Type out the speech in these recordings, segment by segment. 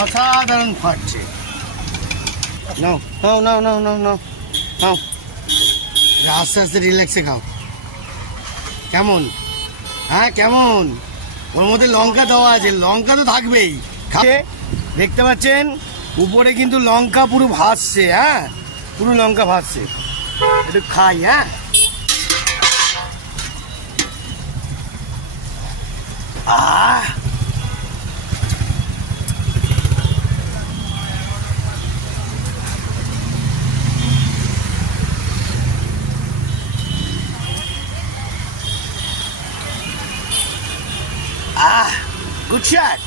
অসাধারণ ফাটছে। নাও নাও নাও নাও নাও নাও নাও, আস্তে আস্তে রিল্যাক্সে খাও। কেমন? হ্যাঁ কেমন? ওর মধ্যে লঙ্কা দেওয়া আছে, লঙ্কা তো থাকবেই। খাবে, দেখতে পাচ্ছেন উপরে কিন্তু লঙ্কা পুরো ভাসছে। হ্যাঁ, পুরো লঙ্কা ভাসছে। একটু খাই। হ্যাঁ, আহ গুড শট।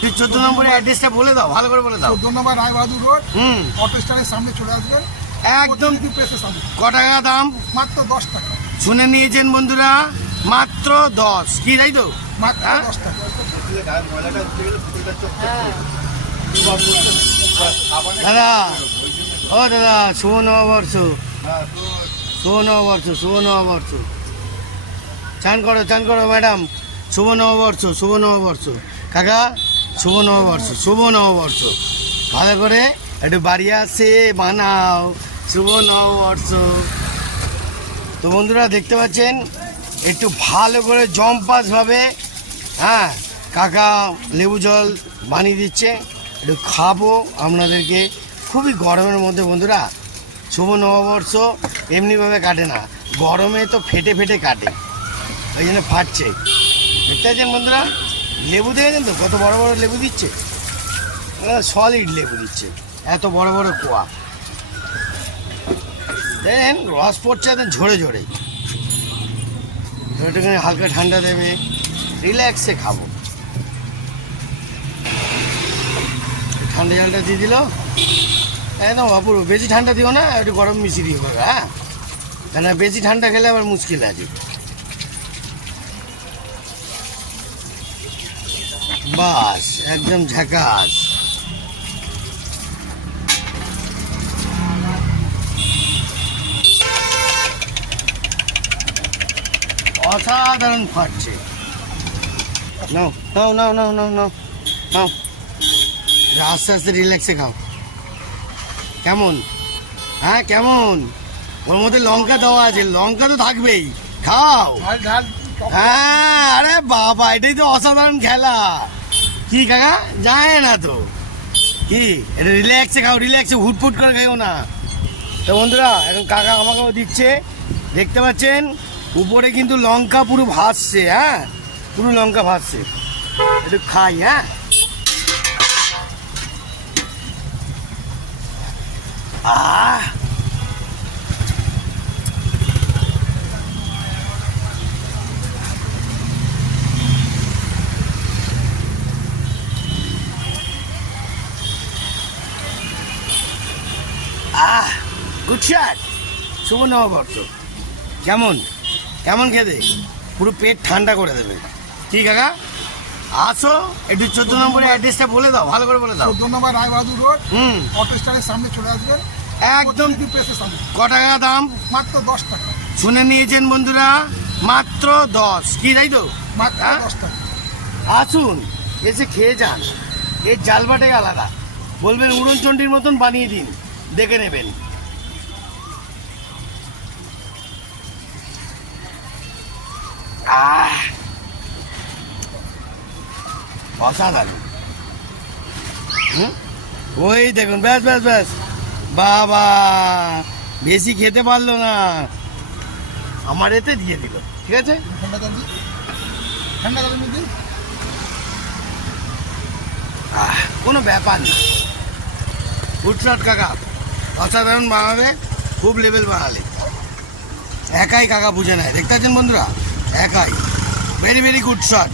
14 নম্বরের অ্যাড্রেসটা বলে দাও, ভালো করে বলে দাও। 14 নম্বর রায়বাহাদুর রোড, হুম, অটো স্ট্যান্ডের সামনে চলে আসবেন। একদম। প্রেসের সামনে। ক টাকা দাম? মাত্র 10 টাকা। শুনে নিয়েছেন বন্ধুরা, মাত্র 10। কি তাই তো? মাত্র হ্যাঁ? 10 টাকা। দাদা, ও দাদা, শুভ নববর্ষ, শুভ নববর্ষ, শুভ নববর্ষ। চান করো, চান করো ম্যাডাম। শুভ নববর্ষ, শুভ নববর্ষ। কাকা, শুভ নববর্ষ, শুভ নববর্ষ। ভালো করে একটু বাড়ি আসে বানাও, শুভ নববর্ষ। তো বন্ধুরা দেখতে পাচ্ছেন একটু ভালো করে জম্পাসভাবে, হ্যাঁ, কাকা লেবু জল বানিয়ে দিচ্ছে, একটু খাবো আপনাদেরকে। খুবই গরমের মধ্যে বন্ধুরা, শুভ নববর্ষ এমনিভাবে কাটে না, গরমে তো ফেটে ফেটে কাটে, ওই জন্য ফাটছে। দেখতে পাচ্ছেন বন্ধুরা, লেবু দেখেছেন তো কত বড় বড় লেবু দিচ্ছে, সলিড লেবু দিচ্ছে, এত বড় বড় কোয়া। দেখেন রস পড়ছে একদম ঝরে ঝরে। একটুখানি হালকা ঠান্ডা দেবে, রিল্যাক্সে খাবো। ঠান্ডা জলটা দিয়ে দিল, একদম অপূর্ব। বেশি ঠান্ডা দিও না, একটু গরম মিশিয়ে দিও। হ্যাঁ, কেন বেশি ঠান্ডা খেলে আবার মুশকিল আছে। বাস, একদম ঝাকাস। অসাধারণ ফাটছে। নাও নাও নাও নাও নাও নাও নাও, আস্তে আস্তে রিল্যাক্সে খাও। কেমন? হ্যাঁ কেমন? ওর মধ্যে লঙ্কা দেওয়া আছে, লঙ্কা তো থাকবেই। খাও। হ্যাঁ, আরে বাবা, এটাই তো অসাধারণ খেলা। কি কাকা, যায় না তো কি? এটা রিল্যাক্সে খাও, রিল্যাক্সে, হুটফুট করে খাইও না। তো বন্ধুরা এখন কাকা আমাকেও দিচ্ছে, দেখতে পাচ্ছেন উপরে কিন্তু লঙ্কা পুরো ভাসছে। হ্যাঁ, পুরো লঙ্কা ভাসছে। একটু খাই। হ্যাঁ, আহ গুড শট। শুভ নববর্ষ। কেমন? কেমন খেতে? পুরো পেট ঠান্ডা করে দেবে। ঠিক কাকা, আসো একটু 14 নম্বরের অ্যাড্রেসটা বলে দাও, ভালো করে বলে দাও। 14 নম্বর রায়বাহাদুর রোড, হুম, অটো স্ট্যান্ডের সামনে চলে আসবেন। একদম। প্রেসের সামনে। ক টাকা দাম? মাত্র 10 টাকা। শুনে নিয়েছেন বন্ধুরা, মাত্র 10। কি তাই তো? মাত্র হ্যাঁ? 10 টাকা। আসুন, এসে খেয়ে যান। এর জালবাটাই আলাদা। বলবেন উড়নচণ্ডীর মতন বানিয়ে দিন, দেখে নেবেন। আহ, অসাধারণ। হুম, ওই দেখুন, ব্যাস ব্যাস ব্যাস, বাবা বেশি খেতে পারলো না, আমার এতে দিয়ে দিল। ঠিক আছে, ঠান্ডা জল দিই, ঠান্ডা জলের মধ্যে। কোনো ব্যাপার না। গুজরাট কাকা অসাধারণ বানাবে, খুব লেভেল বানালে। একাই কাকা বুঝে নেয়, দেখতে পাচ্ছেন বন্ধুরা, একাই। Very very good shot.